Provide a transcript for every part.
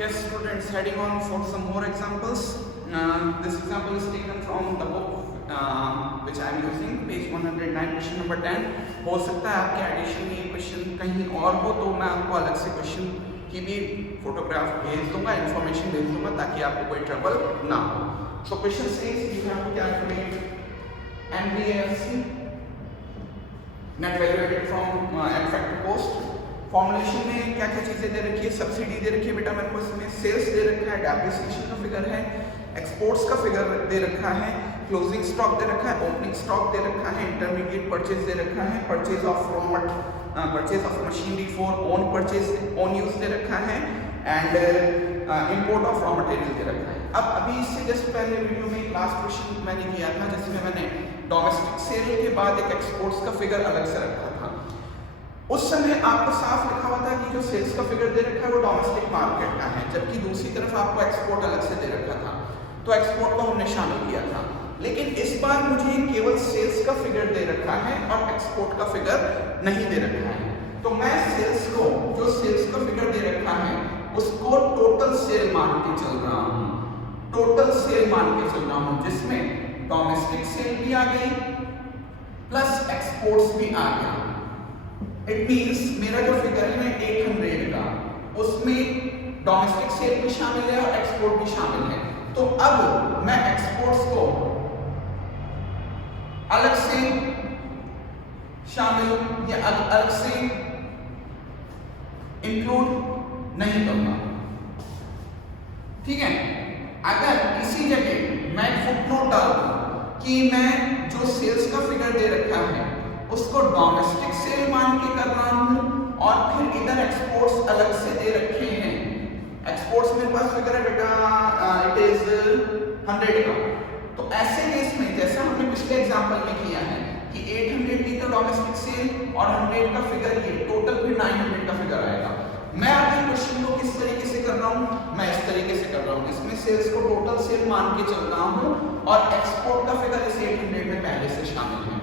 Yes, students, heading on for some more examples. This example is taken from the book which I am using, page 109, question number 10. हो सकता है आपके addition में ये question कहीं और हो तो मैं आपको अलग से क्वेश्चन की भी फोटोग्राफ भेज दूंगा, इन्फॉर्मेशन भेज दूंगा ताकि आपको कोई ट्रबल ना हो. So question says you have to calculate NVAFC, net value added from and factor cost. Formulation में क्या क्या चीजें दे रखी है, सब्सिडी दे रखी है बेटा मेरे को, इसमें सेल्स दे रखा है, डेप्रिसिएशन का फिगर है, एक्सपोर्ट्स का फिगर दे रखा है, क्लोजिंग स्टॉक दे रखा है, ओपनिंग स्टॉक दे रखा है, इंटरमीडिएट परचेज दे रखा है, purchase of machinery for own purchase own use दे रखा है and import of raw material दे रखा है. अब अभी इससे जस्ट पहले वीडियो में लास्ट क्वेश्चन मैंने किया था जिसमें मैंने डोमेस्टिक सेल के बाद एक एक्सपोर्ट्स का फिगर अलग से रखा था. उस समय आपको साफ लिखा हुआ था कि जो सेल्स का फिगर दे रखा है वो डोमेस्टिक मार्केट का है, जबकि दूसरी तरफ आपको एक्सपोर्ट अलग से दे रखा था, तो एक्सपोर्ट को हमने शामिल किया था. लेकिन इस बार मुझे केवल सेल्स का फिगर दे रखा है और एक्सपोर्ट का फिगर नहीं दे रखा है. तो मैं सेल्स को, जो सेल्स का फिगर दे रखा है उसको टोटल सेल मान के चल रहा हूँ, टोटल सेल मान के चल रहा हूँ, जिसमें डोमेस्टिक सेल भी आ गई प्लस एक्सपोर्ट्स भी आ गया. इट मीन्स मेरा जो फिगर है 800 का, उसमें डोमेस्टिक सेल भी शामिल है और एक्सपोर्ट भी शामिल है. तो अब मैं एक्सपोर्ट्स को अलग से शामिल या अलग से इंक्लूड नहीं करूंगा. ठीक है, अगर इसी जगह मैं फुटनोट डाल दूं कि मैं जो सेल्स का फिगर दे रखा है उसको डोमेस्टिक सेल मान के कर रहा हूं और फिर इधर एक्सपोर्ट्स अलग से दे रखे हैं. एक्सपोर्ट्स मेरे पास फिगर है बेटा इट इज 100 का. तो ऐसे केस में जैसा हमने पिछले एग्जांपल में किया है कि 800 की तो डोमेस्टिक सेल और 100 का फिगर, ये टोटल फिर 900 का फिगर आएगा. मैं अपने क्वेश्चन को किस तरीके से कर रहा हूं, मैं इस तरीके से कर रहा हूं, इसमें सेल्स को टोटल सेल मान के चल रहा हूं और एक्सपोर्ट का फिगर इस 800 में पहले से शामिल है.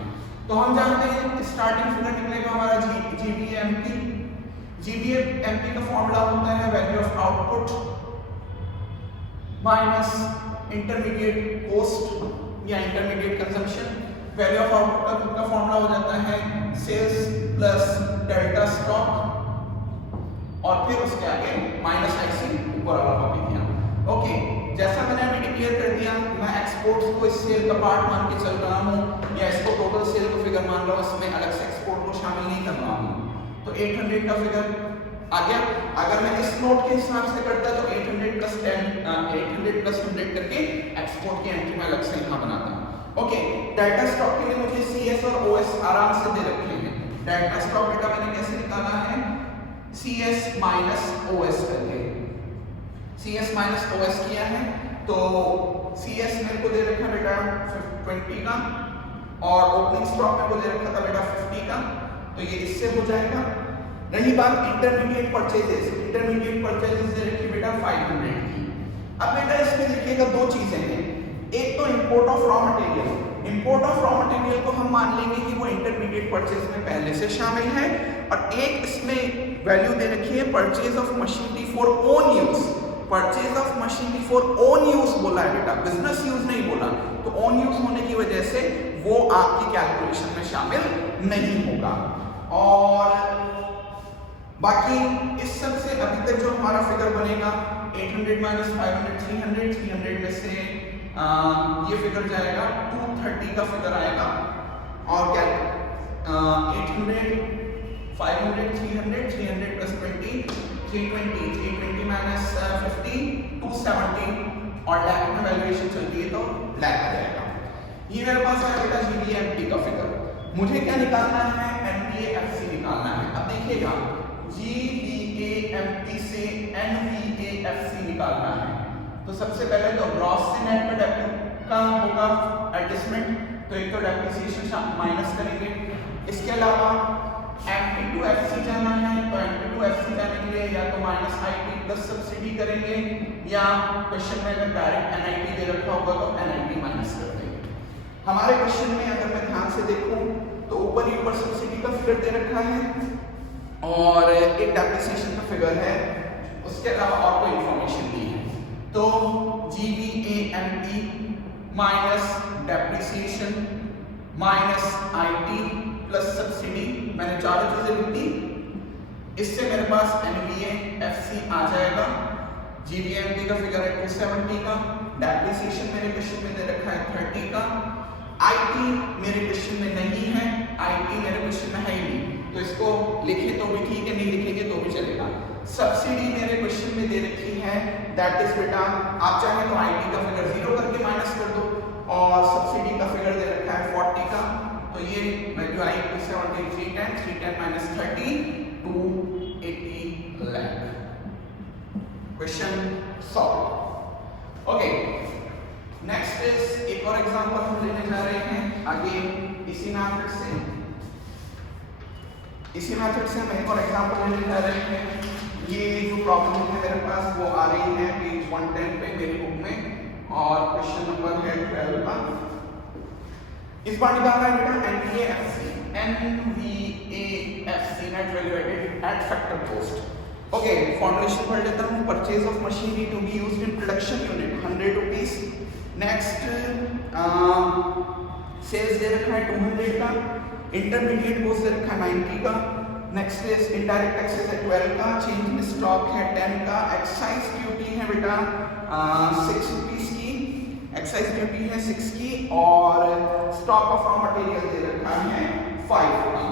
तो हम जानते हैं स्टार्टिंग फिगर निकलेगा हमारा जीबीएमपी. जीबीएमपी का फॉर्मूला होता है value of output minus intermediate cost या intermediate consumption. Value of output का फॉर्मूला हो जाता है सेल्स प्लस डेल्टा स्टॉक और फिर उसके आगे माइनस आईसी ऊपर वाला कॉपी किया. ओके, जैसा मैंने अभी डिक्लेयर कर दिया, मैं एक्सपोर्ट्स को इस सेल का पार्ट मान के चल रहा हूं या इसको टोटल सेल का फिगर मान रहा हूं, इसमें अलग से एक्सपोर्ट को शामिल नहीं कर रहा हूं. तो 800 का फिगर आ गया. अगर मैं इस नोट के हिसाब से करता तो 800 प्लस 100 करके एक्सपोर्ट की एंट्री में अलग से यहां बनाता. ओके, डाटा स्टॉक के लिए मुझे सीएस और ओएस आराम से दे रखे हैं. डाटा स्टॉक बेटा मैंने कैसे निकाला है, सीएस माइनस ओएस करके, सीएस माइनस ओएस किया है. तो सीएस मेरे को दे रखा बेटा 20 का और ओपनिंग स्टॉक मेरे को दे रखा था बेटा 50 का, तो ये इससे हो जाएगा. रही बात इंटरमीडिएट परचेजेस, इंटरमीडिएट परचेजेस दे रखी बेटा 500 की. अब बेटा इसमें देखिएगा दो चीजें हैं, एक तो import of raw material. Import of raw material को हम मान लेंगे कि वो इंटरमीडिएट परचेज में पहले से शामिल है, और एक इसमें वैल्यू दे रखी है purchase of machinery for own use. Purchase of machinery for own use बोला है बेटा, बिजनेस यूज नहीं बोला. तो ओन यूज होने की वजह से वो आपकी कैलकुलेशन में शामिल नहीं होगा. और बाकी इस सब से अभी तक जो हमारा फिगर बनेगा 800 माइनस 500 300 में से ये फिगर जाएगा 230 का फिगर आएगा. और क्या 800 500 300 प्लस 20 320 माइनस 50 270 और लैक में वैल्यूएशन चलती है तो लैक आ जाएगा. ये मेरे पास है बेटा जीबीएमपी का फिगर. मुझे क्या निकालना है, एनवीएएफसी निकालना है. अब देखिएगा जीबीएमपी से एनवीएएफसी निकालना है तो सबसे पहले तो ग्रॉस से नेट का का होगा एडजस्टमेंट, तो एक तो डेप्रिसिएशन माइनस करेंगे. इसके अलावा एमपी टू एफसी जाना है, तो एमपी टू एफसी जाने के लिए या तो माइनस आईटी प्लस सब्सिडी करेंगे या क्वेश्चन में अगर डायरेक्ट एनआईटी दे रखा होगा तो एनआईटी माइनस कर देंगे. हमारे क्वेश्चन में अगर मैं ध्यान से देखूं तो ऊपर ही ऊपर सब्सिडी का फिगर दे रखा है और एक डेप्रिसिएशन का फिगर है. उसके अलावा और कोई इंफॉर्मेशन नहीं है। तो GVAMP minus depreciation minus IT plus subsidy, मैंने चारों चीजें लिख दी। इससे मेरे पास NVAFC आ जाएगा। GVAMP का फिगर है 270 का, डेप्रिसिएशन मेरे क्वेश्चन में दे रखा है 30 का, IT मेरे क्वेश्चन में नहीं है, IT मेरे क्वेश्चन में है ही नहीं, तो इसको लिखे तो भी ठीक है, नहीं लिखेंगे तो भी चलेगा। सब्सिडी मेरे क्वेश्चन में दे रखी है, दैट इज बेटा आप चाहे तो IT का फिगर 0 करके माइनस कर दो, और सब्सिडी का फिगर दे रखा है 40 का, तो ये value I 270 310 minus 30 280 lakh. Question solve. Okay, next is एक और एग्जांपल हम लेने जा रहे हैं आगे इसी मेथड से हम एक और एग्जांपल लेने जा रहे हैं। ये जो प्रॉब्लम है मेरे पास वो आ रही है पेज 110 पे मेरी बुक में, और क्वेश्चन नंबर है 12 का। इस बार निकालना है बेटा NVAFC net value at factor cost. Okay, formulation पढ़ लेता हूँ। Purchase of machinery to be used in production unit 100 rupees. Next sales दे रखा है 200 का, इंटरमीडिएट कॉस्ट दे रखा है 90 का, नेक्स्ट इज इनडायरेक्ट टैक्सेस है 12 का, चेंज इन स्टॉक है 10 का, एक्साइज ड्यूटी है बेटा 6 रुपीज की, एक्साइज ड्यूटी है 6 की, और स्टॉक ऑफ रॉ मटेरियल दे रखा है 5 का,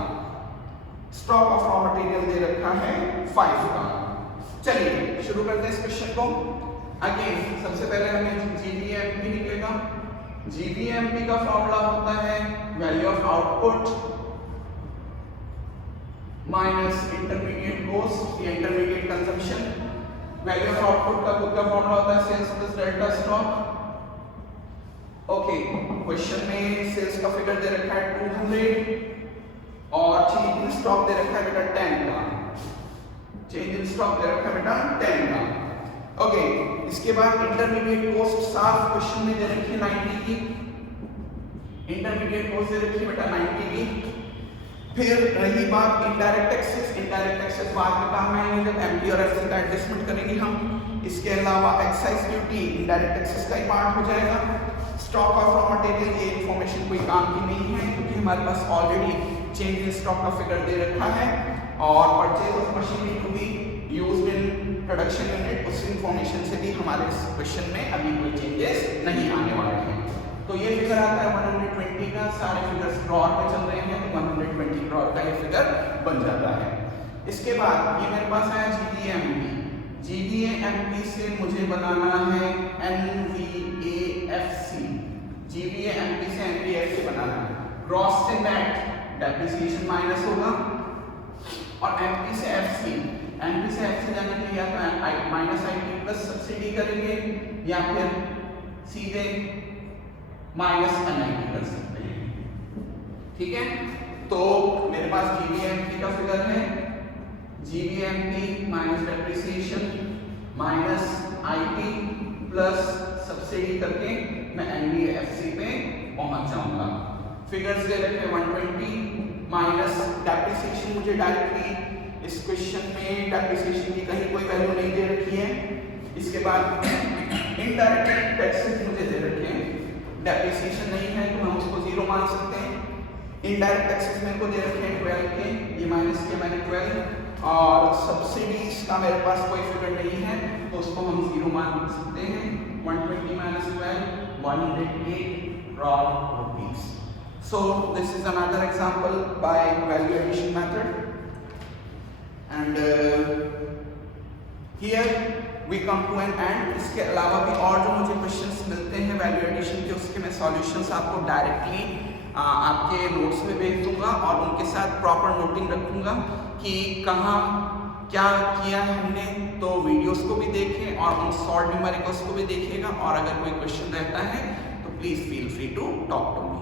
स्टॉक ऑफ रॉ मटेरियल दे रखा है 5 का। चलिए शुरू करते हैं इस क्वेश्चन को। अगेन सबसे पहले हमें GVAMP निकलेगा। GVAMP का फॉर्मूला होता है value of output minus intermediate cost या intermediate consumption. Value of output का खुद का फॉर्मूला होता है sales plus delta stock. Okay, question में सेल्स का फिगर दे रखा है 200 और चेंज इन स्टॉक दे रखा है बेटा 10 का, चेंज इन स्टॉक दे रखा है बेटा 10 का। ओके, इसके बाद इंटरमीडिएट कॉस्ट साफ क्वेश्चन में दे रखी है 90 की, इंटरमीडिएट कॉस्ट दे रखी है बेटा 90 की। फिर रही बात इनडायरेक्ट टैक्सेस, इनडायरेक्ट टैक्सेस बाद में काम आएंगे जब एमपी और एफसी का एडजस्टमेंट करेंगे हम। इसके अलावा एक्साइज ड्यूटी इनडायरेक्ट टैक्सेस का ही पार्ट हो जाएगा। स्टॉक ऑफ रॉ मटेरियल, ये इन्फॉर्मेशन कोई काम की नहीं है क्योंकि हमारे पास ऑलरेडी चेंज इन स्टॉक का फिगर दे रखा है, और purchase of machinery to be used in production unit, उस इंफॉर्मेशन से भी हमारे इस क्वेश्चन में अभी कोई चेंजेस नहीं आने वाले हैं। तो ये फिगर आता है 120 का, सारे फिगर्स क्रॉर पे चल रहे हैं तो 120 क्रॉर का ये फिगर बन जाता है। इसके बाद ये मेरे पास आया GVAMP से मुझे बनाना है NVAFC, GVAMP से NVAFC बनाना है। ग्रॉस से नेट डेप्रिसिएशन माइनस होगा, और MP से FC जाने के लिए या तो माइनस IT प्लस सब्सिडी करेंगे या फिर सीधे माइनस NIT कर सकते हैं। ठीक है, तो मेरे पास GVAMP का फिगर है GVAMP minus depreciation minus IT plus subsidy करके मैं NVAFC पे पहुंच जाऊंगा। फिगर्स दे रखे 120 माइनस डेप्रिसिएशन, मुझे डायरेक्टली इस क्वेश्चन में डेप्रिसिएशन की कहीं कोई वैल्यू नहीं दे रखी है। इसके बाद इनडायरेक्ट टैक्सेस मुझे दे रखे हैं, डेप्रिसिएशन नहीं है तो हम उसको 0 मान सकते हैं। इनडायरेक्ट टैक्सेस मेरे को दे रखे हैं 12 के, ये माइनस किया मैंने 12, और सब्सिडीज का मेरे पास कोई फिगर नहीं है तो उसको हम 0 मान सकते हैं। 120 minus 12 108 raw rupees. So this is another example by value addition method, and here we come to an end. इसके अलावा भी और जो मुझे क्वेश्चंस मिलते हैं वैल्यू एडिशन के, उसके मैं सॉल्यूशंस आपको डायरेक्टली आपके नोट्स में भेज दूंगा और उनके साथ प्रॉपर नोटिंग रखूंगा कि कहाँ क्या किया है हमने। तो वीडियोस को भी देखें और उन सॉल्व न्यूमेरिकल्स को भी देखिएगा, और अगर कोई क्वेश्चन रहता है तो please feel free to talk to me.